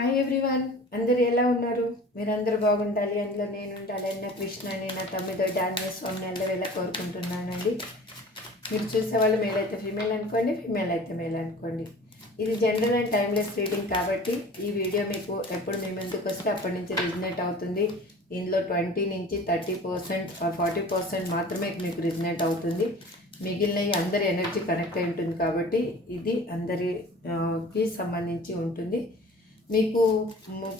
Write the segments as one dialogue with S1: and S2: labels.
S1: Hi everyone అందరు ఎలా ఉన్నారు? మీరందరూ బాగుండాలి. అందులో నేను ఉండాలి అన్న కృష్ణ నేను నా తమ్మిదో డాన్య స్వామిని ఎలా కోరుకుంటున్నానండి? మీరు చూసేవాళ్ళు మేల్ అయితే ఫీమేల్ అనుకోండి ఫీమేల్ అయితే మేల్ అనుకోండి. ఇది జనరల్ అండ్ టైమ్లెస్ రీడింగ్ కాబట్టి ఈ వీడియో మీకు ఎప్పుడు మీ ముందుకు వస్తే అప్పటి నుంచి రిజనేట్ అవుతుంది. ఇందులో ట్వంటీ నుంచి థర్టీ పర్సెంట్ ఫార్టీ పర్సెంట్ మాత్రమే మీకు రిజనేట్ అవుతుంది. మిగిలినవి అందరి ఎనర్జీ కనెక్ట్ అయి ఉంటుంది కాబట్టి ఇది అందరికి సంబంధించి ఉంటుంది. మీకు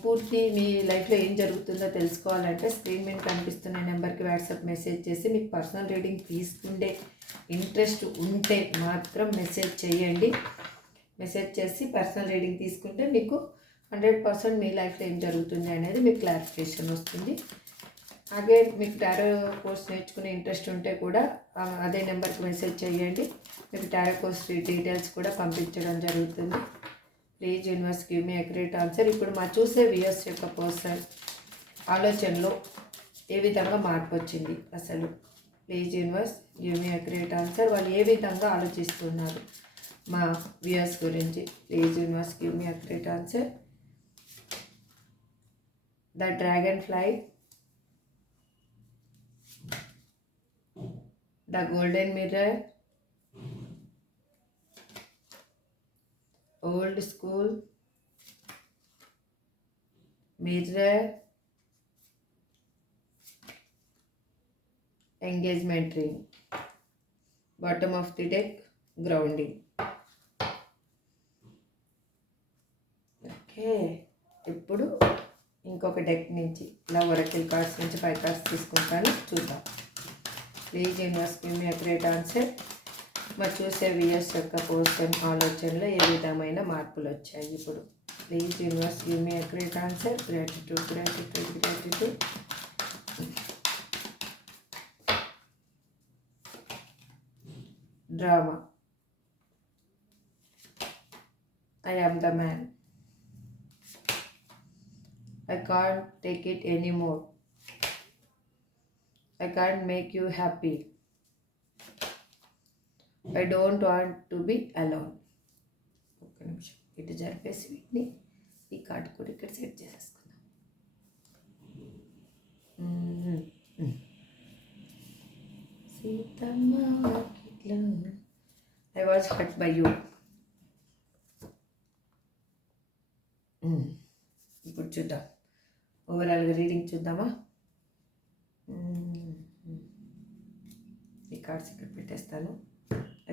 S1: పూర్తి మీ లైఫ్లో ఏం జరుగుతుందో తెలుసుకోవాలంటే స్క్రీన్ మీద కనిపిస్తున్న నెంబర్కి వాట్సాప్ మెసేజ్ చేసి మీకు పర్సనల్ రీడింగ్ తీసుకుంటే ఇంట్రెస్ట్ ఉంటే మాత్రం మెసేజ్ చేయండి. మెసేజ్ చేసి పర్సనల్ రీడింగ్ తీసుకుంటే మీకు హండ్రెడ్ పర్సెంట్ మీ లైఫ్లో ఏం జరుగుతుంది అనేది మీకు క్లారిఫికేషన్ వస్తుంది. అదే మీకు టారో కోర్స్ నేర్చుకునే ఇంట్రెస్ట్ ఉంటే కూడా అదే నెంబర్కి మెసేజ్ చేయండి. మీకు టారో కోర్స్ డీటెయిల్స్ కూడా పంపించడం జరుగుతుంది. Please universe give me accurate answer. ఇప్పుడు మా చూసే వియర్స్ యొక్క పర్సన్ ఆలోచనలో ఏ విధంగా మార్పు వచ్చింది? అసలు please universe give me accurate answer. వాళ్ళు ఏ విధంగా ఆలోచిస్తున్నారు మా వియర్స్ గురించి? Please universe give me accurate answer. The dragon fly the golden mirror old school mirror engagement ring bottom of the deck grounding. Okay ఇప్పుడు ఇంకొక డెక్ నుంచి ఇలా ఒరకిల్ కార్డ్స్ నుంచి ఫైవ్ కార్డ్స్ తీసుకుంటాను చూద్దాం. Please universe give me accurate answer. మరి చూసే weirs యొక్క పోర్షన్ ఆలోచనలో ఏ విధమైన మార్పులు వచ్చాయి? ఇప్పుడు please universe you me great answer. Gratitude gratitude gratitude. Drama. I am the man. I can't take it anymore. I can't make you happy. I don't want to be alone ఒక్క నిమిషం. ఇటు జరిపేసి వీటిని ఈ కార్డు కూడా ఇక్కడ set చేసేసుకుందాం. Seethamma Vakitlo I was hurt by you ఇప్పుడు చూద్దాం. ఓవరాల్గా రీడింగ్ చూద్దామా? ఈ కార్డ్స్ ఇక్కడ పెట్టేస్తాను.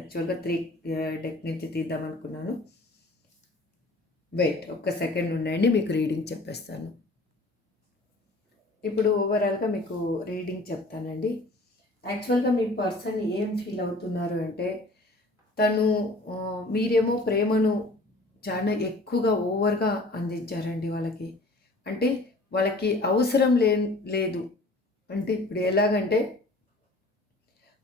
S1: యాక్చువల్గా త్రీ టెక్ నుంచి తీద్దాం అనుకున్నాను. వెయిట్ ఒక్క సెకండ్ ఉండండి మీకు రీడింగ్ చెప్పేస్తాను. ఇప్పుడు ఓవరాల్గా మీకు రీడింగ్ చెప్తానండి. యాక్చువల్గా మీ పర్సన్ ఏం ఫీల్ అవుతున్నారు అంటే తను మీరేమో ప్రేమను చాలా ఎక్కువగా ఓవర్గా అందించారండి వాళ్ళకి. అంటే వాళ్ళకి అవసరం లే లేదు. అంటే ఇప్పుడు ఎలాగంటే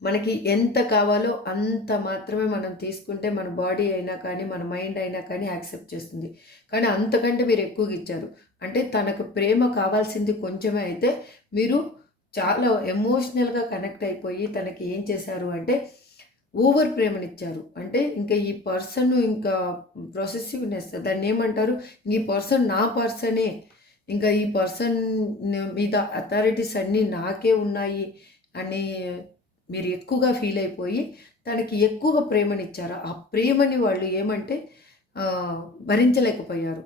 S1: మనకి ఎంత కావాలో అంత మాత్రమే మనం తీసుకుంటే మన బాడీ అయినా కానీ మన మైండ్ అయినా కానీ యాక్సెప్ట్ చేస్తుంది. కానీ అంతకంటే మీరు ఎక్కువగా ఇచ్చారు. అంటే తనకు ప్రేమ కావాల్సింది కొంచెమే అయితే మీరు చాలా ఎమోషనల్గా కనెక్ట్ అయిపోయి తనకి ఏం చేశారు అంటే ఓవర్ ప్రేమనిచ్చారు. అంటే ఇంకా ఈ పర్సన్ ఇంకా ప్రొసెసివ్నెస్ దాన్ని ఏమంటారు? ఈ పర్సన్ నా పర్సనే. ఇంకా ఈ పర్సన్ మీద అథారిటీస్ అన్నీ నాకే ఉన్నాయి అని మీరు ఎక్కువగా ఫీల్ అయిపోయి తనకి ఎక్కువగా ప్రేమనిచ్చారు? ఆ ప్రేమని వాళ్ళు ఏమంటే భరించలేకపోయారు.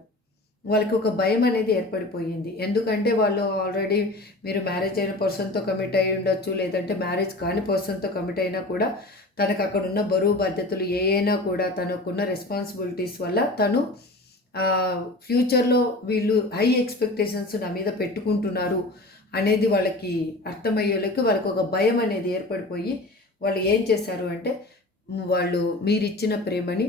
S1: వాళ్ళకి ఒక భయం అనేది ఏర్పడిపోయింది. ఎందుకంటే వాళ్ళు ఆల్రెడీ మీరు మ్యారేజ్ అయిన పర్సన్తో కమిట్ అయి ఉండొచ్చు లేదంటే మ్యారేజ్ కాని పర్సన్తో కమిట్ అయినా కూడా తనకు అక్కడ ఉన్న బరువు బాధ్యతలు ఏ అయినా కూడా తనకున్న రెస్పాన్సిబిలిటీస్ వల్ల తను ఫ్యూచర్లో వీళ్ళు హై ఎక్స్పెక్టేషన్స్ నా మీద పెట్టుకుంటున్నారు. అనేది వాళ్ళకి అర్థమయ్యేలోకి వాళ్ళకి ఒక భయం అనేది ఏర్పడిపోయి వాళ్ళు ఏం చేశారు అంటే వాళ్ళు మీరు ఇచ్చిన ప్రేమని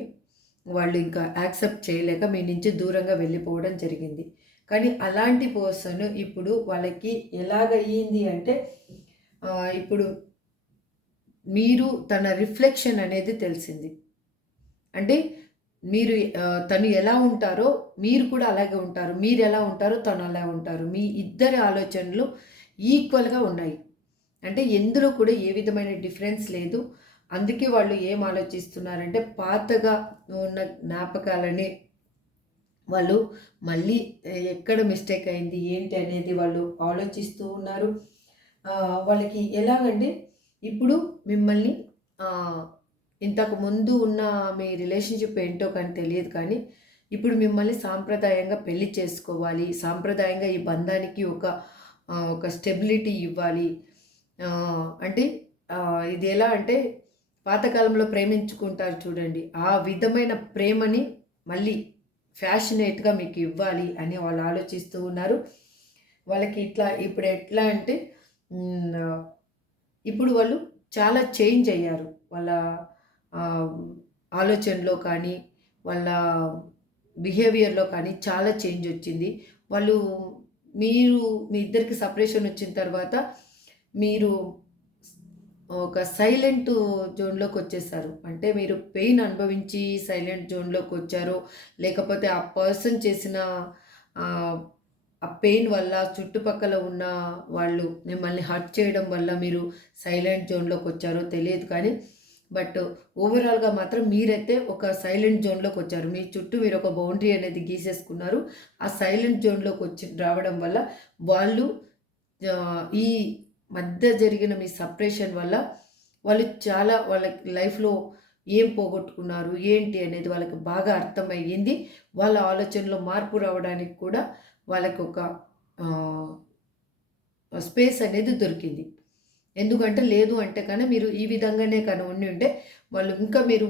S1: వాళ్ళు ఇంకా యాక్సెప్ట్ చేయలేక మీ నుంచి దూరంగా వెళ్ళిపోవడం జరిగింది. కానీ అలాంటి పర్సన్ ఇప్పుడు వాళ్ళకి ఎలాగయ్యింది అంటే ఇప్పుడు మీరు తన రిఫ్లెక్షన్ అనేది తెలిసింది. అంటే మీరు తను ఎలా ఉంటారో మీరు కూడా అలాగే ఉంటారు. మీరు ఎలా ఉంటారో తను అలా ఉంటారు. మీ ఇద్దరి ఆలోచనలు ఈక్వల్గా ఉన్నాయి. అంటే ఎందులో కూడా ఏ విధమైన డిఫరెన్స్ లేదు. అందుకే వాళ్ళు ఏం ఆలోచిస్తున్నారంటే పాతగా ఉన్న జ్ఞాపకాలని వాళ్ళు మళ్ళీ ఎక్కడ మిస్టేక్ అయింది ఏంటి అనేది వాళ్ళు ఆలోచిస్తూ ఉన్నారు. వాళ్ళకి ఎలాగంటే ఇప్పుడు మిమ్మల్ని ఇంతకు ముందు ఉన్న మీ రిలేషన్షిప్ ఏంటో కానీ తెలియదు కానీ ఇప్పుడు మిమ్మల్ని సాంప్రదాయంగా పెళ్ళి చేసుకోవాలి సాంప్రదాయంగా ఈ బంధానికి ఒక ఒక స్టెబిలిటీ ఇవ్వాలి. అంటే ఇది ఎలా అంటే పాతకాలంలో ప్రేమించుకుంటారు చూడండి. ఆ విధమైన ప్రేమని మళ్ళీ ఫ్యాషనేట్గా మీకు ఇవ్వాలి అని వాళ్ళు ఆలోచిస్తూ ఉన్నారు. వాళ్ళకి ఇట్లా ఇప్పుడు ఎట్లా అంటే ఇప్పుడు వాళ్ళు చాలా చేంజ్ అయ్యారు. వాళ్ళ ఆలోచనలో కానీ వాళ్ళ బిహేవియర్లో కానీ చాలా చేంజ్ వచ్చింది. వాళ్ళు మీరు మీ ఇద్దరికి సపరేషన్ వచ్చిన తర్వాత మీరు ఒక సైలెంట్ జోన్లోకి వచ్చేసారు. అంటే మీరు పెయిన్ అనుభవించి సైలెంట్ జోన్లోకి వచ్చారు. లేకపోతే ఆ పర్సన్ చేసిన ఆ, పెయిన్ వల్ల చుట్టుపక్కల ఉన్న వాళ్ళు మిమ్మల్ని హర్ట్ చేయడం వల్ల మీరు సైలెంట్ జోన్లోకి వచ్చారో తెలియదు కానీ బట్ ఓవరాల్గా మాత్రం మీరైతే ఒక సైలెంట్ జోన్లోకి వచ్చారు. మీ చుట్టూ మీరు ఒక బౌండరీ అనేది గీసేసుకున్నారు. ఆ సైలెంట్ జోన్లోకి వచ్చి రావడం వల్ల వాళ్ళు ఈ మధ్య జరిగిన మీ సపరేషన్ వల్ల వాళ్ళు చాలా వాళ్ళ లైఫ్లో ఏం పోగొట్టుకున్నారు ఏంటి అనేది వాళ్ళకి బాగా అర్థమయ్యింది. వాళ్ళ ఆలోచనలో మార్పు రావడానికి కూడా వాళ్ళకి ఒక స్పేస్ అనేది దొరికింది. ఎందుకంటే లేదు అంటే కానీ మీరు ఈ విధంగానే కానీ ఉండి ఉంటే వాళ్ళు ఇంకా మీరు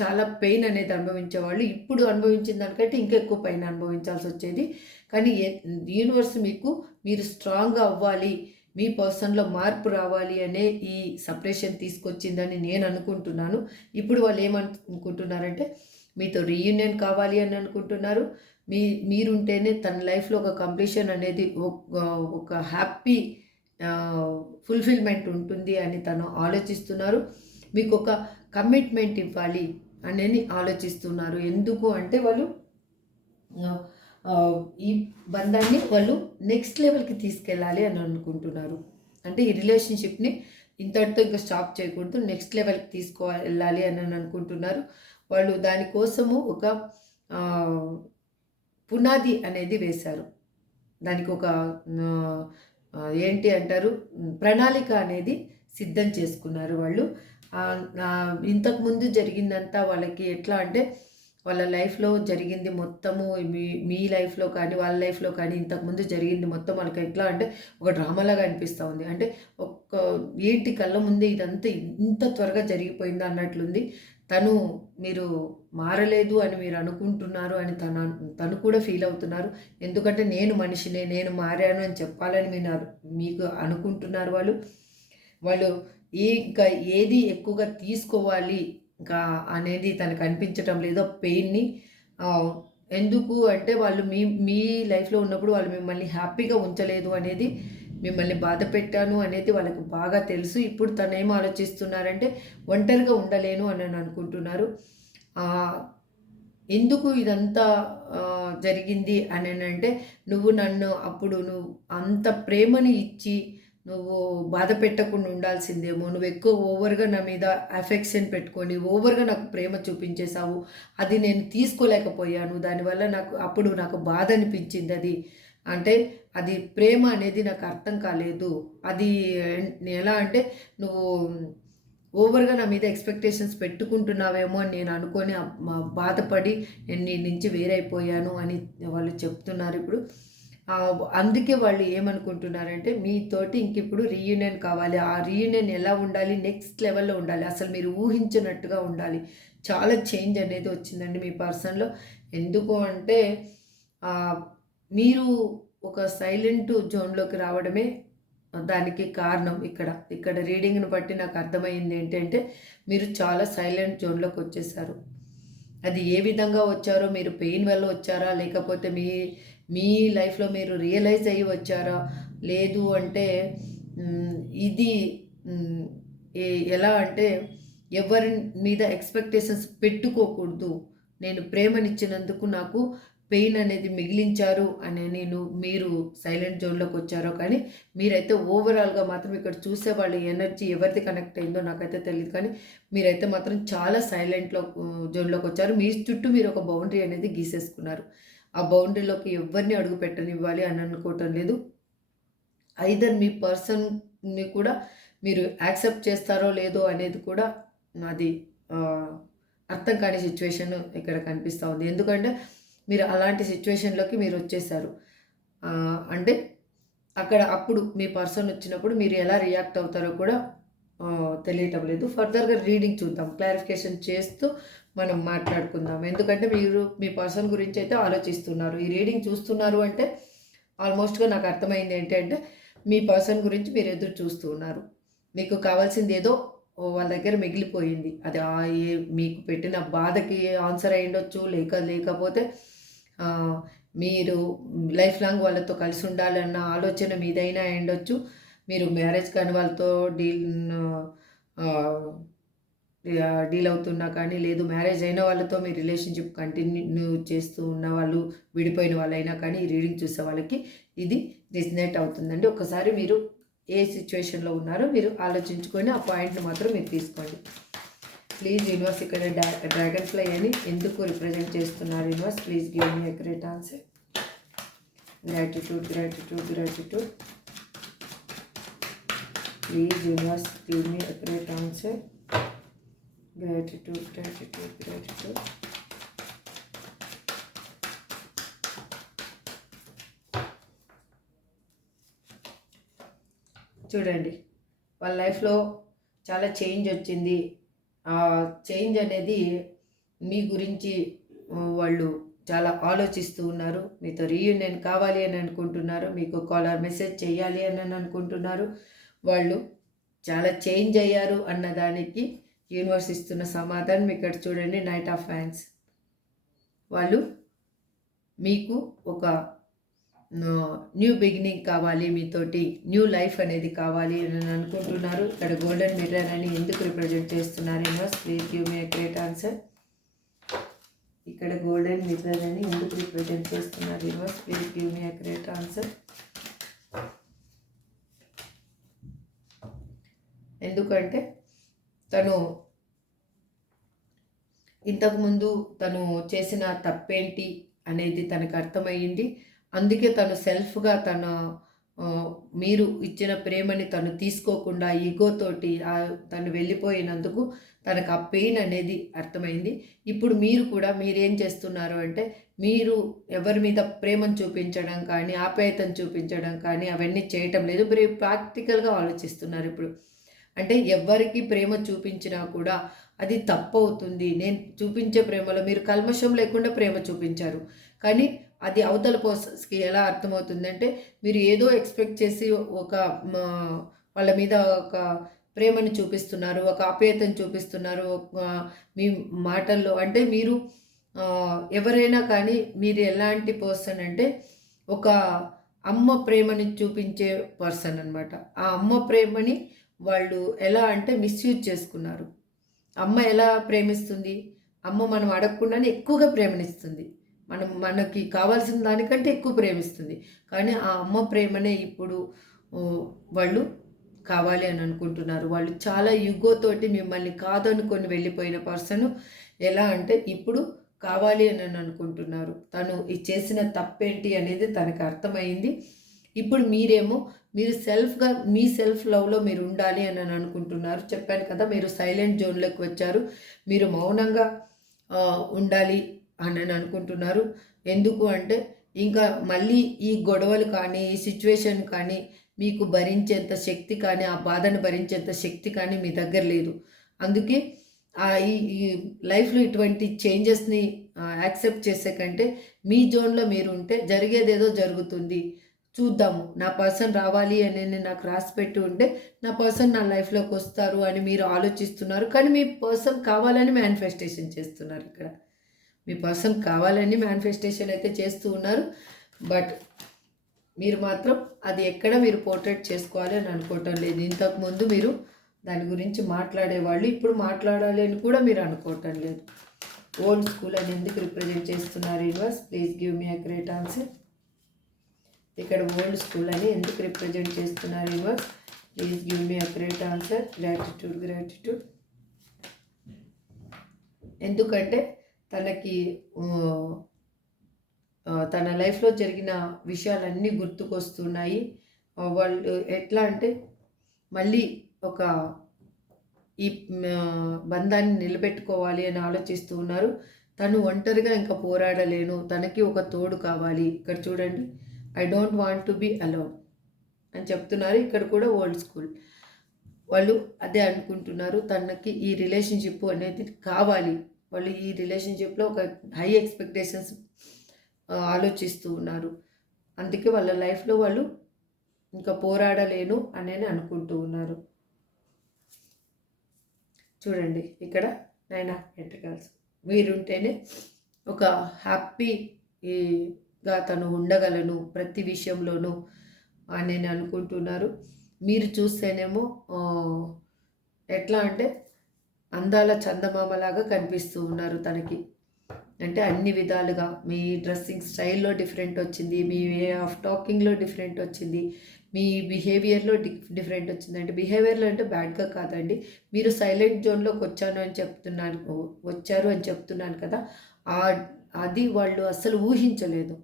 S1: చాలా పెయిన్ అనేది అనుభవించేవాళ్ళు. ఇప్పుడు అనుభవించిన దానికంటే ఇంకా ఎక్కువ పెయిన్ అనుభవించాల్సి వచ్చేది. కానీ యూనివర్స్ మీకు మీరు స్ట్రాంగ్గా అవ్వాలి మీ పర్సన్లో మార్పు రావాలి అనే ఈ సపరేషన్ తీసుకొచ్చిందని నేను అనుకుంటున్నాను. ఇప్పుడు వాళ్ళు ఏమనుకుంటున్నారంటే మీతో రీయూనియన్ కావాలి అని అనుకుంటున్నారు. మీ మీరుంటేనే తన లైఫ్లో ఒక కంప్లీషన్ అనేది ఒక ఒక హ్యాపీ ఫుల్ఫిల్మెంట్ ఉంటుంది అని తను ఆలోచిస్తున్నారు. మీకు ఒక కమిట్మెంట్ ఇవ్వాలి అనేది ఆలోచిస్తున్నారు. ఎందుకు అంటే వాళ్ళు ఈ బంధాన్ని వాళ్ళు నెక్స్ట్ లెవెల్కి తీసుకెళ్ళాలి అని అనుకుంటున్నారు. అంటే ఈ రిలేషన్షిప్ని ఇంతటితో ఇంకా స్టాప్ చేయకూడదు నెక్స్ట్ లెవెల్కి తీసుకో వెళ్ళాలి అని అనుకుంటున్నారు. వాళ్ళు దానికోసము ఒక పునాది అనేది వేశారు. దానికి ఒక ఏంటి అంటారు? ప్రణాళిక అనేది సిద్ధం చేసుకున్నారు వాళ్ళు. ఇంతకుముందు జరిగిందంతా వాళ్ళకి ఎట్లా అంటే వాళ్ళ లైఫ్లో జరిగింది మొత్తము మీ మీ లైఫ్లో కానీ వాళ్ళ లైఫ్లో కానీ ఇంతకుముందు జరిగింది మొత్తం వాళ్ళకి ఎట్లా అంటే ఒక డ్రామాలాగా అనిపిస్తూ ఉంది. అంటే ఒక ఏంటి కళ్ళ ముందే ఇదంతా ఇంత త్వరగా జరిగిపోయింది అన్నట్లుంది. తను మీరు మారలేదు అని మీరు అనుకుంటున్నారు అని తన తను కూడా ఫీల్ అవుతున్నారు. ఎందుకంటే నేను మనిషినే నేను మారాను అని చెప్పాలని మీరు మీకు అనుకుంటున్నారు వాళ్ళు. వాళ్ళు ఏ ఇంకా ఏది ఎక్కువగా తీసుకోవాలి ఇంకా అనేది తనకు అనిపించటం లేదో పెయిన్ని ఎందుకు అంటే వాళ్ళు మీ మీ లైఫ్లో ఉన్నప్పుడు వాళ్ళు మిమ్మల్ని హ్యాపీగా ఉంచలేదు అనేది మిమ్మల్ని బాధ పెట్టాను అనేది వాళ్ళకి బాగా తెలుసు. ఇప్పుడు తను ఏం ఆలోచిస్తున్నారంటే ఒంటరిగా ఉండలేను అని అనుకుంటున్నారు. ఎందుకు ఇదంతా జరిగింది అని అంటే నువ్వు నన్ను అప్పుడు నువ్వు అంత ప్రేమని ఇచ్చి నువ్వు బాధ పెట్టకుండా ఉండాల్సిందేమో. నువ్వు ఎక్కువ ఓవర్గా నా మీద అఫెక్షన్ పెట్టుకొని ఓవర్గా నాకు ప్రేమ చూపించేశావు. అది నేను తీసుకోలేకపోయాను. దానివల్ల నాకు అప్పుడు నాకు బాధ అనిపించింది అది. అంటే అది ప్రేమ అనేది నాకు అర్థం కాలేదు. అది ఎలా అంటే నువ్వు ఓవర్గా నా మీద ఎక్స్పెక్టేషన్స్ పెట్టుకుంటున్నావేమో అని నేను అనుకొని మా- బాధపడి నేను నీ నుంచి వేరైపోయాను అని వాళ్ళు చెప్తున్నారు ఇప్పుడు. అందుకే వాళ్ళు ఏమనుకుంటున్నారంటే మీతోటి ఇంక ఇప్పుడు రీయూనియన్ కావాలి. ఆ రీయూనియన్ ఎలా ఉండాలి? నెక్స్ట్ లెవెల్లో ఉండాలి. అసలు మీరు ఊహించినట్టుగా ఉండాలి. చాలా చేంజ్ అనేది వచ్చిందండి మీ పర్సన్లో ఎందుకు అంటే మీరు ఒక సైలెంట్ జోన్లోకి రావడమే దానికి కారణం ఇక్కడ. ఇక్కడ రీడింగ్ని బట్టి నాకు అర్థమైంది ఏంటంటే మీరు చాలా సైలెంట్ జోన్లోకి వచ్చేసారు. అది ఏ విధంగా వచ్చారో మీరు పెయిన్ వల్ల వచ్చారా లేకపోతే మీ మీ లైఫ్లో మీరు రియలైజ్ అయ్యి వచ్చారా? లేదు అంటే ఇది ఎలా అంటే ఎవరి మీద ఎక్స్పెక్టేషన్స్ పెట్టుకోకూడదు. నేను ప్రేమనిచ్చినందుకు నాకు పెయిన్ అనేది మిగిలించారు అని నేను మీరు సైలెంట్ జోన్లోకి వచ్చారో కానీ మీరైతే ఓవరాల్గా మాత్రం ఇక్కడ చూసే వాళ్ళ ఎనర్జీ ఎవరిది కనెక్ట్ అయిందో నాకైతే తెలియదు కానీ మీరైతే మాత్రం చాలా సైలెంట్లో జోన్లోకి వచ్చారు. మీ చుట్టూ మీరు ఒక బౌండరీ అనేది గీసేసుకున్నారు. ఆ బౌండరీలోకి ఎవరిని అడుగు పెట్టనివ్వాలి అని అనుకోవటం లేదు. ఐదర్ మీ పర్సన్ని కూడా మీరు యాక్సెప్ట్ చేస్తారో లేదో అనేది కూడా నాది అర్థం కాని సిచ్యువేషన్ ఇక్కడ కనిపిస్తూ ఉంది. ఎందుకంటే మీరు అలాంటి సిచ్యువేషన్లోకి మీరు వచ్చేసారు. అంటే అక్కడ అప్పుడు మీ పర్సన్ వచ్చినప్పుడు మీరు ఎలా రియాక్ట్ అవుతారో కూడా తెలియటం లేదు. ఫర్దర్గా రీడింగ్ చూద్దాం. క్లారిఫికేషన్ చేస్తూ మనం మాట్లాడుకుందాం. ఎందుకంటే మీరు మీ పర్సన్ గురించి అయితే ఆలోచిస్తున్నారు. ఈ రీడింగ్ చూస్తున్నారు అంటే ఆల్మోస్ట్గా నాకు అర్థమైంది ఏంటంటే మీ పర్సన్ గురించి మీరు ఎదురు చూస్తూ ఉన్నారు. మీకు కావాల్సింది ఏదో వాళ్ళ దగ్గర మిగిలిపోయింది. అది ఏ మీకు పెట్టిన బాధకి ఆన్సర్ అయ్యుండొచ్చు లేక లేకపోతే మీరు లైఫ్ లాంగ్ వాళ్ళతో కలిసి ఉండాలన్న ఆలోచన మీదైనా ఉండొచ్చు మీరు మ్యారేజ్ కాని వాళ్ళతో డీల్ డీల్ అవుతున్నా కానీ లేదు మ్యారేజ్ అయిన వాళ్ళతో మీ రిలేషన్షిప్ కంటిన్యూ చేస్తూ ఉన్న వాళ్ళు విడిపోయిన వాళ్ళైనా కానీ ఈ రీడింగ్ చూసే వాళ్ళకి ఇది రిజనేట్ అవుతుందండి. ఒకసారి మీరు ఏ సిచ్యువేషన్లో ఉన్నారో మీరు ఆలోచించుకొని ఆ పాయింట్ని మాత్రం మీరు తీసుకోండి. ప్లీజ్ యూనివర్స్ ఇక్కడ డ్రాగన్ ఫ్లై అని ఎందుకు రిప్రజెంట్ చేస్తున్నారు? Universe please give me great answer gratitude gratitude gratitude please universe give me great answer gratitude gratitude gratitude చూడండి వాళ్ళ లైఫ్లో చాలా చేంజ్ వచ్చింది. చేంజ్ అనేది మీ గురించి వాళ్ళు చాలా ఆలోచిస్తూ ఉన్నారు. మీతో రీయూనియన్ కావాలి అని అనుకుంటున్నారు. మీకు కాలర్ మెసేజ్ చేయాలి అని అని అనుకుంటున్నారు. వాళ్ళు చాలా చేంజ్ అయ్యారు అన్న దానికి యూనివర్స్ ఇస్తున్న సమాధానం ఇక్కడ చూడండి. నైట్ ఆఫ్ ఫ్యాన్స్ వాళ్ళు మీకు ఒక న్యూ బిగినింగ్ కావాలి మీతోటి న్యూ లైఫ్ అనేది కావాలి అని అనుకుంటున్నారు. ఇక్కడ గోల్డెన్ మిర్రర్ అని ఎందుకు రిప్రజెంట్ చేస్తున్నారు universe please give me great answer ఇక్కడ గోల్డెన్ మిర్రర్ అని ఎందుకు రిప్రజెంట్ చేస్తున్నారు universe please give me great answer ఎందుకంటే తను ఇంతకుముందు తను చేసిన తప్పేంటి అనేది తనకు అర్థమయ్యింది. అందుకే తను సెల్ఫ్గా తన మీరు ఇచ్చిన ప్రేమని తను తీసుకోకుండా ఈగోతోటి తను వెళ్ళిపోయినందుకు తనకు ఆ పెయిన్ అనేది అర్థమైంది. ఇప్పుడు మీరు కూడా మీరేం చేస్తున్నారు అంటే మీరు ఎవరి మీద ప్రేమను చూపించడం కానీ ఆప్యాయతను చూపించడం కానీ అవన్నీ చేయటం లేదు. మీరు ప్రాక్టికల్గా ఆలోచిస్తున్నారు ఇప్పుడు. అంటే ఎవరికి ప్రేమ చూపించినా కూడా అది తప్పు అవుతుంది నేను చూపించే ప్రేమలో మీరు కల్మషం లేకుండా ప్రేమ చూపించారు. కానీ అది అవతల పర్సన్స్కి ఎలా అర్థమవుతుందంటే మీరు ఏదో ఎక్స్పెక్ట్ చేసి ఒక మా, వాళ్ళ మీద ఒక ప్రేమను చూపిస్తున్నారు ఒక ఆప్యాయతను చూపిస్తున్నారు మీ మాటల్లో అంటే మీరు ఎవరైనా కానీ మీరు ఎలాంటి పర్సన్ అంటే ఒక అమ్మ ప్రేమని చూపించే పర్సన్ అనమాట ఆ అమ్మ ప్రేమని వాళ్ళు ఎలా అంటే మిస్యూజ్ చేసుకున్నారు. అమ్మ ఎలా ప్రేమిస్తుంది? అమ్మ మనం అడగకుండానే ఎక్కువగా ప్రేమనిస్తుంది. మనం మనకి కావాల్సిన దానికంటే ఎక్కువ ప్రేమిస్తుంది. కానీ ఆ అమ్మ ప్రేమనే ఇప్పుడు వాళ్ళు కావాలి అని అనుకుంటున్నారు. వాళ్ళు చాలా యుగోతోటి మిమ్మల్ని కాదనుకొని వెళ్ళిపోయిన పర్సన్ ఎలా అంటే ఇప్పుడు కావాలి అని అనుకుంటున్నారు. తను ఈ చేసిన తప్పేంటి అనేది తనకు అర్థమైంది. ఇప్పుడు మీరేమో మీరు సెల్ఫ్గా మీ సెల్ఫ్ లవ్లో మీరు ఉండాలి అని అనుకుంటున్నారు. చెప్పాను కదా మీరు సైలెంట్ జోన్లోకి వచ్చారు. మీరు మౌనంగా ఉండాలి. అని అనుకుంటున్నారు. ఎందుకు అంటే ఇంకా మళ్ళీ ఈ గొడవలు కానీ ఈ సిచ్యువేషన్ కానీ మీకు భరించేంత శక్తి కానీ ఆ బాధను భరించేంత శక్తి కానీ మీ దగ్గర లేదు. అందుకే ఆ ఈ ఈ లైఫ్లో ఇటువంటి చేంజెస్ని యాక్సెప్ట్ చేసే కంటే మీ జోన్లో మీరు ఉంటే జరిగేదేదో జరుగుతుంది. చూద్దాము. నా పర్సన్ రావాలి అని నేను నాకు రాసి పెట్టి ఉంటే నా పర్సన్ నా లైఫ్లోకి వస్తారు అని మీరు ఆలోచిస్తున్నారు. కానీ మీ పర్సన్ కావాలని మేనిఫెస్టేషన్ చేస్తున్నారు ఇక్కడ. మీ పర్సన్ కావాలని మేనిఫెస్టేషన్ అయితే చేస్తూ ఉన్నారు. బట్ మీరు మాత్రం అది ఎక్కడ మీరు పోర్ట్రేట్ చేసుకోవాలి అని అనుకోవటం లేదు. ఇంతకుముందు మీరు దాని గురించి మాట్లాడేవాళ్ళు ఇప్పుడు మాట్లాడాలి అని కూడా మీరు అనుకోవటం లేదు. ఓల్డ్ స్కూల్ అని ఎందుకు రిప్రజెంట్ చేస్తున్నారు universe please give me a great answer ఇక్కడ ఓల్డ్ స్కూల్ అని ఎందుకు రిప్రజెంట్ చేస్తున్నారు universe please give me a great answer gratitude gratitude ఎందుకంటే తనకి తన లైఫ్లో జరిగిన విషయాలన్నీ గుర్తుకొస్తున్నాయి. వాళ్ళు ఎట్లా అంటే మళ్ళీ ఒక ఈ బంధాన్ని నిలబెట్టుకోవాలి అని ఆలోచిస్తూ ఉన్నారు. తను ఒంటరిగా ఇంకా పోరాడలేను. తనకి ఒక తోడు కావాలి. ఇక్కడ చూడండి I don't want to be alone అని చెప్తున్నారు ఇక్కడ కూడా ఓల్డ్ స్కూల్. వాళ్ళు అదే అనుకుంటున్నారు తనకి ఈ రిలేషన్షిప్ అనేది కావాలి. వాళ్ళు ఈ రిలేషన్షిప్లో ఒక హై ఎక్స్పెక్టేషన్స్ ఆలోచిస్తూ ఉన్నారు. అందుకే వాళ్ళ లైఫ్లో వాళ్ళు ఇంకా పోరాడలేను అనేది అనుకుంటూ ఉన్నారు. చూడండి ఇక్కడ నైన్ ఆఫ్ పెంటకల్స్ మీరుంటేనే ఒక హ్యాపీగా తను ఉండగలను ప్రతి విషయంలోనూ అని నేను అనుకుంటున్నారు మీరు చూస్తేనేమో ఎట్లా అంటే అందాల చందమామలాగా కనిపిస్తూ ఉన్నారు తనకి. అంటే అన్ని విధాలుగా మీ డ్రెస్సింగ్ స్టైల్లో డిఫరెంట్ వచ్చింది మీ వే ఆఫ్ టాకింగ్లో డిఫరెంట్ వచ్చింది మీ బిహేవియర్లో డి డిఫరెంట్ వచ్చింది. అంటే బిహేవియర్లో అంటే బ్యాడ్గా కాదండి. మీరు సైలెంట్ జోన్లోకి వచ్చాను అని చెప్తున్నాను వచ్చారు అని చెప్తున్నాను కదా ఆ అది వాళ్ళు అస్సలు ఊహించలేదు.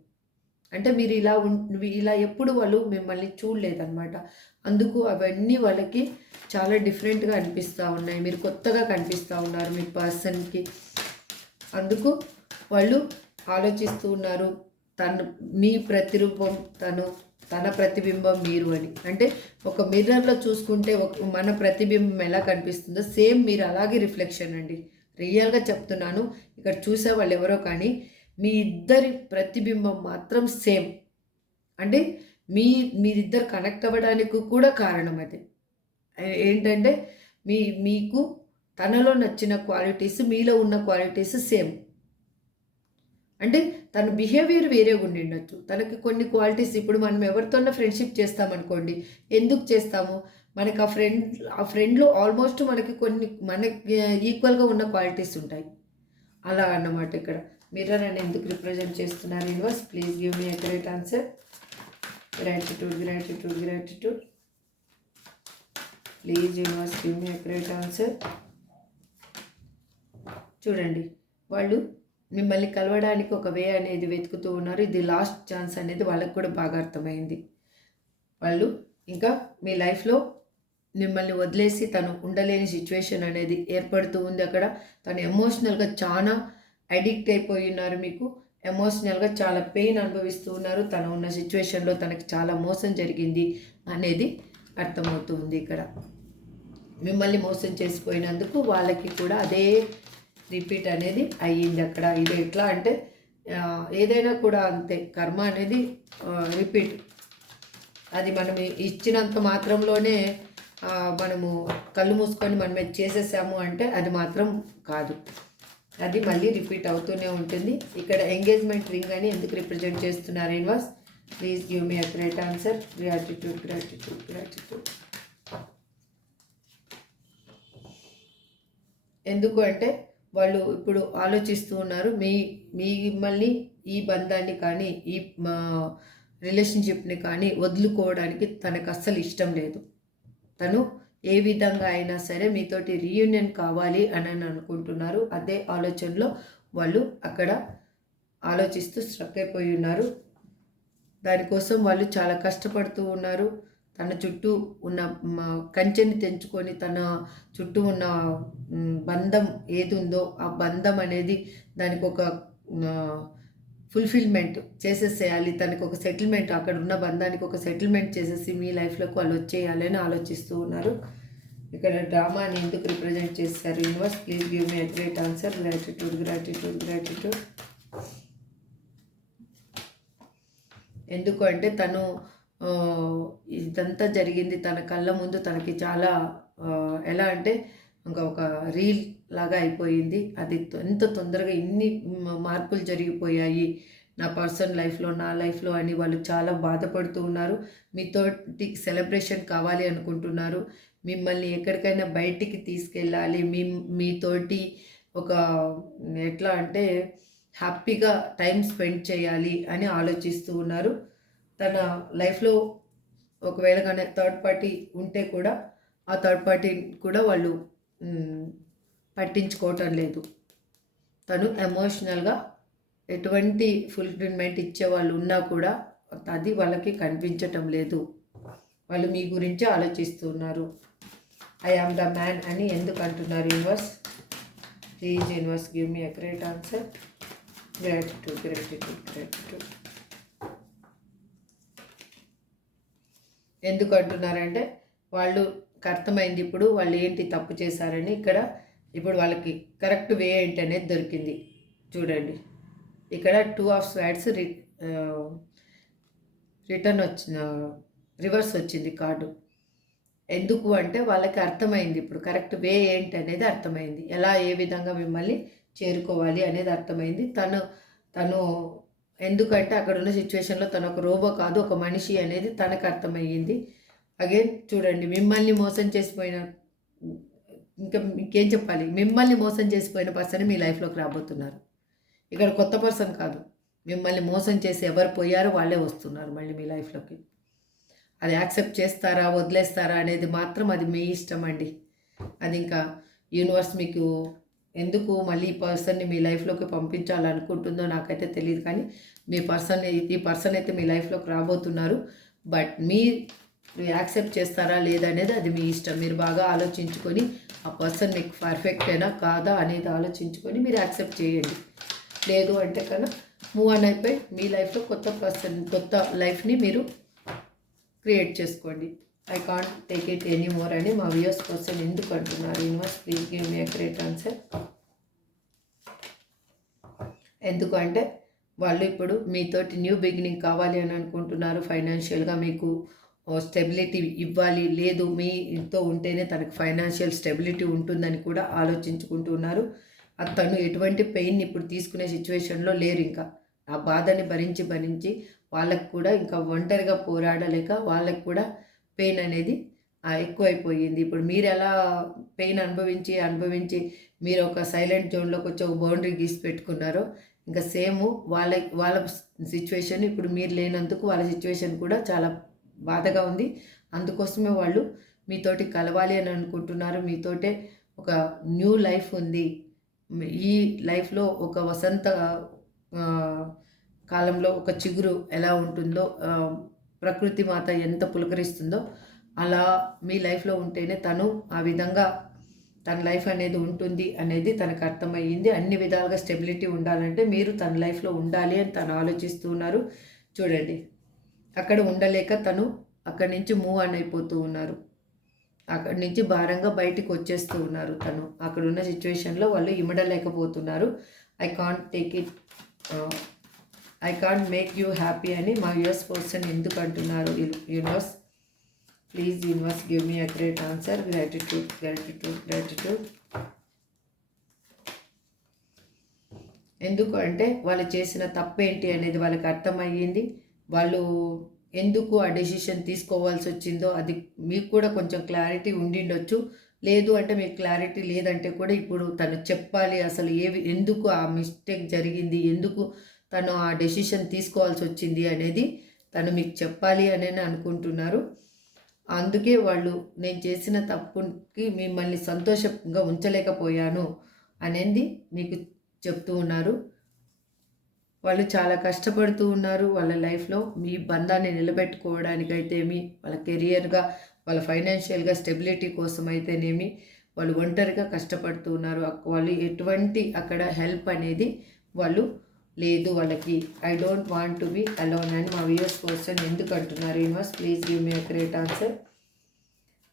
S1: అంటే మీరు ఇలా ఉం ఇలా ఎప్పుడు వాళ్ళు మిమ్మల్ని చూడలేదన్నమాట. అందుకు అవన్నీ వాళ్ళకి చాలా డిఫరెంట్గా అనిపిస్తూ ఉన్నాయి. మీరు కొత్తగా కనిపిస్తూ ఉన్నారు మీ పర్సన్కి అందుకు వాళ్ళు ఆలోచిస్తూ ఉన్నారు తను మీ ప్రతిరూపం తను తన ప్రతిబింబం మీరు అని. అంటే ఒక మిర్రర్లో చూసుకుంటే ఒక మన ప్రతిబింబం ఎలా కనిపిస్తుందో సేమ్ మీరు అలాగే రిఫ్లెక్షన్ అండి. రియల్గా చెప్తున్నాను. ఇక్కడ చూసే వాళ్ళు ఎవరో కానీ మీ ఇద్దరి ప్రతిబింబం మాత్రం సేమ్. అంటే మీ మీరిద్దరు కనెక్ట్ అవ్వడానికి కూడా కారణం అది. ఏంటంటే మీ మీకు తనలో నచ్చిన క్వాలిటీస్ మీలో ఉన్న క్వాలిటీస్ సేమ్. అంటే తన బిహేవియర్ వేరేగా ఉండిండొచ్చు. తనకి కొన్ని క్వాలిటీస్ ఇప్పుడు మనం ఎవరితోనో ఫ్రెండ్షిప్ చేస్తామనుకోండి ఎందుకు చేస్తాము? మనకి ఆ ఫ్రెండ్ ఆ ఫ్రెండ్లో ఆల్మోస్ట్ మనకి కొన్ని మనకి eh, ఈక్వల్గా ఉన్న క్వాలిటీస్ ఉంటాయి. అలా అన్నమాట ఇక్కడ. మిర్రర్ అని ఎందుకు రిప్రజెంట్ చేస్తున్నారు universe please give me a great answer gratitude gratitude gratitude please universe give me a great answer చూడండి వాళ్ళు మిమ్మల్ని కలవడానికి ఒక వే అనేది వెతుకుతూ ఉన్నారు. ఇది లాస్ట్ ఛాన్స్ అనేది వాళ్ళకు కూడా బాగా అర్థమైంది. వాళ్ళు ఇంకా మీ లైఫ్లో మిమ్మల్ని వదిలేసి తను ఉండలేని సిచ్యువేషన్ అనేది ఏర్పడుతూ ఉంది అక్కడ. తను ఎమోషనల్గా చాలా అడిక్ట్ అయిపోయి ఉన్నారు మీకు. ఎమోషనల్గా చాలా పెయిన్ అనుభవిస్తూ ఉన్నారు. తను ఉన్న సిచ్యువేషన్లో తనకి చాలా మోసం జరిగింది అనేది అర్థమవుతుంది ఇక్కడ. మిమ్మల్ని మోసం చేసిపోయినందుకు వాళ్ళకి కూడా అదే రిపీట్ అనేది అయ్యింది అక్కడ. ఇది ఎట్లా అంటే ఏదైనా కూడా అంతే. కర్మ అనేది రిపీట్. అది మనం ఇచ్చినంత మాత్రంలోనే మనము కళ్ళు మూసుకొని మనం చేసేసాము అంటే అది మాత్రం కాదు. అది మళ్ళీ రిపీట్ అవుతూనే ఉంటుంది. ఇక్కడ ఎంగేజ్మెంట్ రింగ్ అని ఎందుకు రిప్రజెంట్ చేస్తున్నారు universe please give me a great answer gratitude gratitude gratitude ఎందుకు అంటే వాళ్ళు ఇప్పుడు ఆలోచిస్తూ ఉన్నారు మీ మిమ్మల్ని ఈ బంధాన్ని కానీ ఈ మా రిలేషన్షిప్ని కానీ వదులుకోవడానికి తనకు అస్సలు ఇష్టం లేదు. తను ఏ విధంగా అయినా సరే మీతోటి రీయూనియన్ కావాలి అని అనుకుంటున్నారు. అదే ఆలోచనలో వాళ్ళు అక్కడ ఆలోచిస్తూ స్ట్రక్ అయిపోయి ఉన్నారు. దానికోసం వాళ్ళు చాలా కష్టపడుతూ ఉన్నారు. తన చుట్టూ ఉన్న కంచెని తెంచుకొని తన చుట్టూ ఉన్న బంధం ఏది ఉందో ఆ బంధం అనేది దానికి ఒక ఫుల్ఫిల్మెంట్ చేసేసేయాలి. తనకు ఒక సెటిల్మెంట్ అక్కడ ఉన్న బంధానికి ఒక సెటిల్మెంట్ చేసేసి మీ లైఫ్లోకి వాళ్ళు వచ్చేయాలి అని ఆలోచిస్తూ ఉన్నారు. ఇక్కడ డ్రామాని ఎందుకు రిప్రజెంట్ చేశారు? Universe please give me great answer. Gratitude gratitude gratitude. ఎందుకు అంటే తను ఇదంతా జరిగింది తన కళ్ళ ముందు తనకి చాలా ఎలా అంటే ఇంకా ఒక రీల్ లాగా అయిపోయింది. అది ఎంత తొందరగా ఇన్ని మార్పులు జరిగిపోయాయి. నా పర్సన్ లైఫ్లో నా లైఫ్లో అని వాళ్ళు చాలా బాధపడుతూ ఉన్నారు. మీతోటి సెలబ్రేషన్ కావాలి అనుకుంటున్నారు. మిమ్మల్ని ఎక్కడికైనా బయటికి తీసుకెళ్ళాలి. మీ మీతోటి ఒక ఎట్లా అంటే హ్యాపీగా టైం స్పెండ్ చేయాలి అని ఆలోచిస్తూ ఉన్నారు. తన లైఫ్లో ఒకవేళ కానీ థర్డ్ పార్టీ ఉంటే కూడా ఆ థర్డ్ పార్టీ కూడా వాళ్ళు పట్టించుకోవటం లేదు. తను ఎమోషనల్గా ఎటువంటి ఫుల్ఫిల్మెంట్ ఇచ్చే వాళ్ళు ఉన్నా కూడా అది వాళ్ళకి కనిపించటం లేదు. వాళ్ళు మీ గురించి ఆలోచిస్తున్నారు. ఐ ఆమ్ ద మ్యాన్ అని ఎందుకు అంటున్నారు universe? Please universe give me a great answer. Gratitude gratitude gratitude ఎందుకు అంటున్నారంటే వాళ్ళు అర్థమైంది ఇప్పుడు వాళ్ళు ఏంటి తప్పు చేశారని ఇక్కడ ఇప్పుడు వాళ్ళకి కరెక్ట్ వే ఏంటి అనేది దొరికింది. చూడండి. ఇక్కడ టూ ఆఫ్ స్వాడ్స్ రి రిటర్న్ వచ్చిన రివర్స్ వచ్చింది కార్డు. ఎందుకు అంటే వాళ్ళకి అర్థమైంది ఇప్పుడు కరెక్ట్ వే ఏంటి అనేది అర్థమైంది. ఎలా ఏ విధంగా మిమ్మల్ని చేరుకోవాలి అనేది అర్థమైంది. తను తను ఎందుకంటే అక్కడ ఉన్న సిచ్యువేషన్లో తను ఒక రోబో కాదు ఒక మనిషి అనేది తనకు అర్థమయ్యింది. అగైన్ చూడండి. మిమ్మల్ని మోసం చేసిపోయిన ఇంకా ఇంకేం చెప్పాలి? మిమ్మల్ని మోసం చేసిపోయిన పర్సన్ మీ లైఫ్లోకి రాబోతున్నారు. ఇక్కడ కొత్త పర్సన్ కాదు. మిమ్మల్ని మోసం చేసి ఎవరు పోయారో వాళ్ళే వస్తున్నారు మళ్ళీ మీ లైఫ్లోకి అది యాక్సెప్ట్ చేస్తారా వదిలేస్తారా అనేది మాత్రం అది మీ ఇష్టం అండి. అది ఇంకా యూనివర్స్ మీకు ఎందుకు మళ్ళీ ఈ పర్సన్ని మీ లైఫ్లోకి పంపించాలనుకుంటుందో నాకైతే తెలియదు కానీ మీ పర్సన్ ఈ పర్సన్ అయితే మీ లైఫ్లోకి రాబోతున్నారు. బట్ మీ యాక్సెప్ట్ చేస్తారా లేదనేది అది మీ ఇష్టం. మీరు బాగా ఆలోచించుకొని ఆ పర్సన్ మీకు పర్ఫెక్టేనా కాదా అనేది ఆలోచించుకొని మీరు యాక్సెప్ట్ చేయండి. లేదు అంటే కన్నా మూవ్ ఆన్ అయిపోయి మీ లైఫ్లో కొత్త పర్సన్ కొత్త లైఫ్ని మీరు క్రియేట్ చేసుకోండి. I can't take it any more అని మా వ్యూస్ పర్సన్ ఎందుకు అంటున్నారు? Universe please give me accurate answer. ఎందుకంటే వాళ్ళు ఇప్పుడు మీతోటి న్యూ బిగినింగ్ కావాలి అని అనుకుంటున్నారు. ఫైనాన్షియల్గా మీకు స్టెబిలిటీ ఇవ్వాలి లేదు మీతో ఉంటేనే తనకు ఫైనాన్షియల్ స్టెబిలిటీ ఉంటుందని కూడా ఆలోచించుకుంటూ ఉన్నారు. తను ఎటువంటి పెయిన్ ఇప్పుడు తీసుకునే సిచ్యువేషన్లో లేరు ఇంకా. ఆ బాధని భరించి భరించి వాళ్ళకు కూడా ఇంకా ఒంటరిగా పోరాడలేక వాళ్ళకు కూడా పెయిన్ అనేది ఎక్కువైపోయింది. ఇప్పుడు మీరు ఎలా పెయిన్ అనుభవించి అనుభవించి మీరు ఒక సైలెంట్ జోన్లోకి వచ్చి ఒక బౌండరీ గీసి పెట్టుకున్నారో ఇంకా సేమ్ వాళ్ళ వాళ్ళ సిచ్యువేషన్ ఇప్పుడు మీరు లేనందుకు వాళ్ళ సిచ్యువేషన్ కూడా చాలా బాధగా ఉంది. అందుకోసమే వాళ్ళు మీతోటి కలవాలి అని అనుకుంటున్నారు. మీతోటే ఒక న్యూ లైఫ్ ఉంది. ఈ లైఫ్లో ఒక వసంత కాలంలో ఒక చిగురు ఎలా ఉంటుందో ప్రకృతి మాత ఎంత పులకరిస్తుందో అలా మీ లైఫ్లో ఉంటేనే తను ఆ విధంగా తన లైఫ్ అనేది ఉంటుంది అనేది తనకు అర్థమయ్యింది. అన్ని విధాలుగా స్టెబిలిటీ ఉండాలంటే మీరు తన లైఫ్లో ఉండాలి అని తను ఆలోచిస్తూ ఉన్నారు. చూడండి. అక్కడ ఉండలేక తను అక్కడి నుంచి మూవ్ ఆన్ అయిపోతూ ఉన్నారు. అక్కడి నుంచి భారంగా బయటికి వచ్చేస్తూ ఉన్నారు తను. అక్కడ ఉన్న సిచ్యువేషన్లో వాళ్ళు ఇమడలేకపోతున్నారు. I can't take it I can't make you happy అని మా యుఎస్ పర్సన్ ఎందుకు అంటున్నారు? Universe please universe give me accurate great answer gratitude gratitude gratitude ఎందుకు అంటే వాళ్ళు చేసిన తప్పేంటి అనేది వాళ్ళకి అర్థమయ్యింది. వాళ్ళు ఎందుకు ఆ డెసిషన్ తీసుకోవాల్సి వచ్చిందో అది మీకు కూడా కొంచెం క్లారిటీ ఉండిండొచ్చు. లేదు అంటే మీకు క్లారిటీ లేదంటే కూడా ఇప్పుడు తను చెప్పాలి అసలు ఏ ఎందుకు ఆ మిస్టేక్ జరిగింది ఎందుకు తను ఆ డెసిషన్ తీసుకోవాల్సి వచ్చింది అనేది తను మీకు చెప్పాలి అని అనుకుంటున్నారు. అందుకే వాళ్ళు నేను చేసిన తప్పుకి మిమ్మల్ని సంతోషంగా ఉంచలేకపోయాను అనేది మీకు చెప్తూ ఉన్నారు. వాళ్ళు చాలా కష్టపడుతూ ఉన్నారు. వాళ్ళ లైఫ్లో మీ బంధాన్ని నిలబెట్టుకోవడానికైతేమి వాళ్ళ కెరియర్గా వాళ్ళ ఫైనాన్షియల్గా స్టెబిలిటీ కోసం అయితేనేమి వాళ్ళు ఒంటరిగా కష్టపడుతూ ఉన్నారు. వాళ్ళు ఎటువంటి అక్కడ హెల్ప్ అనేది వాళ్ళు లేదు వాళ్ళకి. I don't want to be alone అని మా వ్యూస్ పర్సన్ ఎందుకు అంటున్నారు? Universe please give me great answer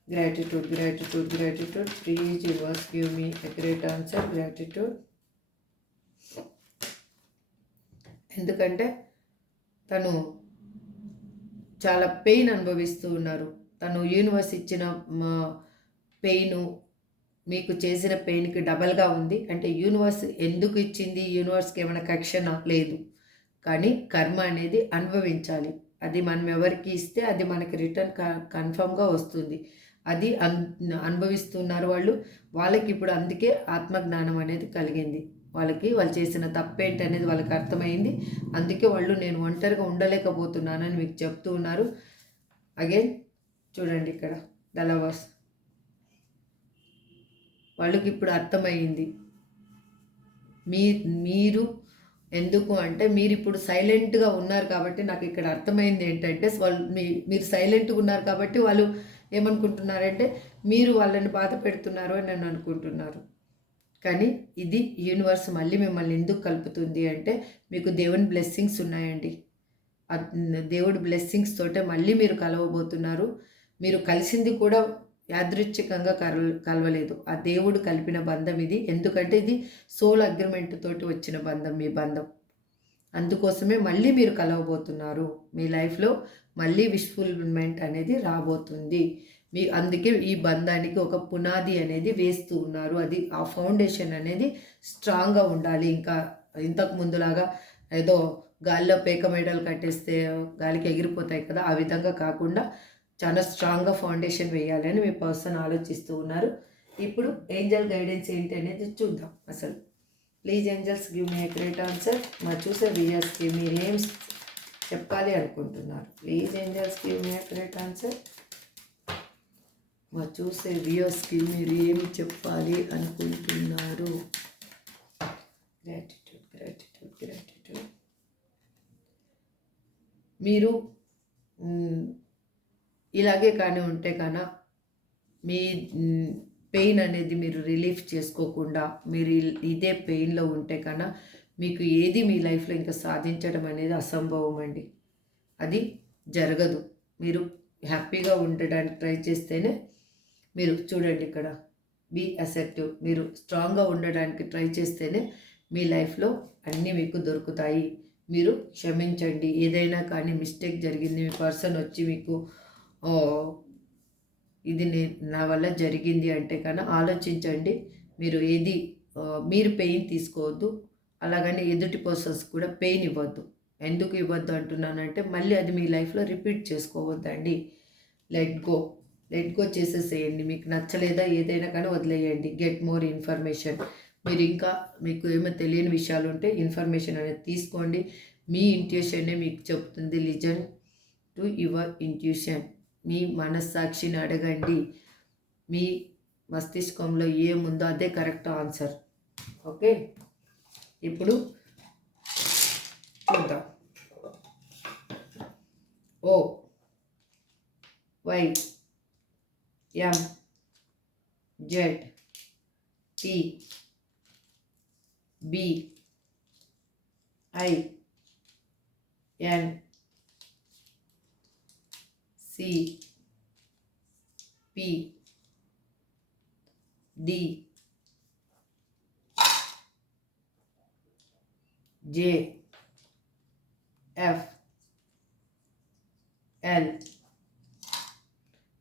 S1: gratitude gratitude gratitude please universe give me a great answer gratitude ఎందుకంటే తను చాలా పెయిన్ అనుభవిస్తూ ఉన్నారు. తను యూనివర్స్ ఇచ్చిన పెయిన్ మీకు చేసిన పెయిన్కి డబల్గా ఉంది. అంటే యూనివర్స్ ఎందుకు ఇచ్చింది? యూనివర్స్కి ఏమైనా కక్షణ లేదు. కానీ కర్మ అనేది అనుభవించాలి. అది మనం ఎవరికి ఇస్తే అది మనకి రిటర్న్ కన్ఫర్మ్గా వస్తుంది. అది అన్ అనుభవిస్తున్నారు వాళ్ళు. వాళ్ళకి ఇప్పుడు అందుకే ఆత్మజ్ఞానం అనేది కలిగింది. వాళ్ళకి వాళ్ళు చేసిన తప్పేంటి అనేది వాళ్ళకి అర్థమైంది. అందుకే వాళ్ళు నేను ఒంటరిగా ఉండలేకపోతున్నానని మీకు చెప్తూ ఉన్నారు. అగైన్ చూడండి ఇక్కడ దలవాస్ వాళ్ళకి ఇప్పుడు అర్థమైంది. మీ మీరు ఎందుకు అంటే మీరు ఇప్పుడు సైలెంట్గా ఉన్నారు కాబట్టి నాకు ఇక్కడ అర్థమైంది ఏంటంటే వాళ్ళు మీ మీరు సైలెంట్గా ఉన్నారు కాబట్టి వాళ్ళు ఏమనుకుంటున్నారంటే మీరు వాళ్ళని బాధ పెడుతున్నారు అని నన్ను అనుకుంటున్నారు. కానీ ఇది యూనివర్స్ మళ్ళీ మిమ్మల్ని ఎందుకు కలుపుతుంది అంటే మీకు దేవుని బ్లెస్సింగ్స్ ఉన్నాయండి. దేవుడి బ్లెస్సింగ్స్ తోటే మళ్ళీ మీరు కలవబోతున్నారు. మీరు కలిసింది కూడా యాదృచ్ఛికంగా కల కలవలేదు. ఆ దేవుడు కలిపిన బంధం ఇది. ఎందుకంటే ఇది సోల్ అగ్రిమెంట్ తోటి వచ్చిన బంధం మీ బంధం. అందుకోసమే మళ్ళీ మీరు కలవబోతున్నారు. మీ లైఫ్లో మళ్ళీ విష్ఫుల్మెంట్ అనేది రాబోతుంది. మీ అందుకే ఈ బంధానికి ఒక పునాది అనేది వేస్తూ ఉన్నారు. అది ఆ ఫౌండేషన్ అనేది స్ట్రాంగ్గా ఉండాలి. ఇంకా ఇంతకు ముందులాగా ఏదో గాలిలో పేక మెడలు కట్టేస్తే గాలికి ఎగిరిపోతాయి కదా ఆ విధంగా కాకుండా చాలా స్ట్రాంగ్గా ఫౌండేషన్ వేయాలని మీ పర్సన్ ఆలోచిస్తూ ఉన్నారు. ఇప్పుడు ఏంజల్ గైడెన్స్ ఏంటి అనేది చూద్దాం అసలు. Please angels give me great answer. మా చూసే వ్యూయర్స్కి మీరేం చెప్పాలి అనుకుంటున్నారు. Please angels give me great answer. మా చూసే వ్యూస్కి మీరు ఏమి చెప్పాలి అనుకుంటున్నారు? గ్రాటిట్యూడ్ గ్రాటిట్యూడ్ గ్రాటిట్యూడ్ మీరు ఇలాగే కానీ ఉంటే కన్నా మీ పెయిన్ అనేది మీరు రిలీఫ్ చేసుకోకుండా మీరు ఇదే పెయిన్లో ఉంటే కన్నా మీకు ఏది మీ లైఫ్లో ఇంకా సాధించడం అనేది అసంభవం అండి. అది జరగదు. మీరు హ్యాపీగా ఉండడానికి ట్రై చేస్తేనే మీరు చూడండి ఇక్కడ. బీ అసెప్టివ్ మీరు స్ట్రాంగ్గా ఉండడానికి ట్రై చేస్తేనే మీ లైఫ్లో అన్నీ మీకు దొరుకుతాయి. మీరు క్షమించండి. ఏదైనా కానీ మిస్టేక్ జరిగింది మీ పర్సన్ వచ్చి మీకు ఇది నేను నా వల్ల జరిగింది అంటే కానీ ఆలోచించండి. మీరు ఏది మీరు పెయిన్ తీసుకోవద్దు. అలాగని ఎదుటి పర్సన్స్ కూడా పెయిన్ ఇవ్వద్దు. ఎందుకు ఇవ్వద్దు అంటున్నానంటే మళ్ళీ అది మీ లైఫ్లో రిపీట్ చేసుకోవద్దండి. లెట్ గో లెట్ గో చేసేసేయండి. మీకు నచ్చలేదా ఏదైనా కానీ వదిలేయండి. గెట్ మోర్ ఇన్ఫర్మేషన్ మీరు ఇంకా మీకు ఏమో తెలియని విషయాలు ఉంటే ఇన్ఫర్మేషన్ అనేది తీసుకోండి. మీ ఇంట్యూషన్నే మీకు చెప్తుంది లిజన్ టు యువర్ ఇంట్యూషన్ మీ మనస్సాక్షిని అడగండి. మీ మస్తిష్కంలో ఏముందో అదే కరెక్ట్ ఆన్సర్ ఓకే ఇప్పుడు చూద్దాం. Oh, O Y M Z T B I N C P D J F L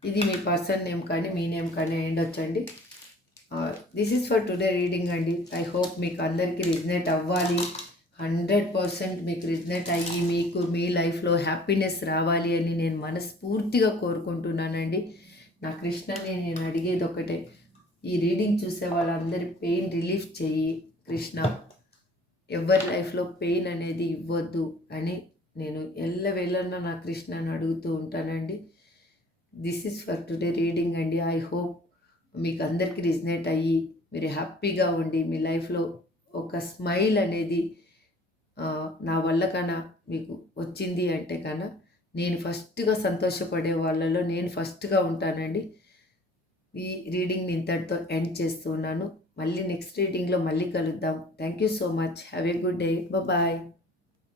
S1: ఇది మీ పర్సన్ నేమ్ కానీ మీ నేమ్ కానీ అయ్యిండొచ్చండి this is for today reading అండి. ఐ హోప్ మీకు అందరికీ రిజనేట్ అవ్వాలి. హండ్రెడ్ పర్సెంట్ మీకు రిజనేట్ అయ్యి మీకు మీ లైఫ్లో హ్యాపీనెస్ రావాలి అని నేను మనస్ఫూర్తిగా కోరుకుంటున్నానండి. నా కృష్ణని నేను అడిగేది ఒకటే. ఈ రీడింగ్ చూసే వాళ్ళందరి పెయిన్ రిలీఫ్ చెయ్యి కృష్ణ. ఎవరి లైఫ్లో పెయిన్ అనేది ఇవ్వద్దు అని నేను ఎల్లవేళన్నా నా కృష్ణను అడుగుతూ ఉంటానండి. This is for today reading అండి. ఐ హోప్ మీకు అందరికీ రిజనేట్ అయ్యి మీరు హ్యాపీగా ఉండి మీ లైఫ్లో ఒక స్మైల్ అనేది నా వల్ల కన్నా మీకు వచ్చింది అంటే కన్నా నేను ఫస్ట్గా సంతోషపడే వాళ్ళలో నేను ఫస్ట్గా ఉంటానండి. ఈ రీడింగ్ని ఇంతటితో ఎండ్ చేస్తున్నాను మళ్ళీ నెక్స్ట్ రీడింగ్లో మళ్ళీ కలుద్దాం. Thank you so much. Have a good day. Bye.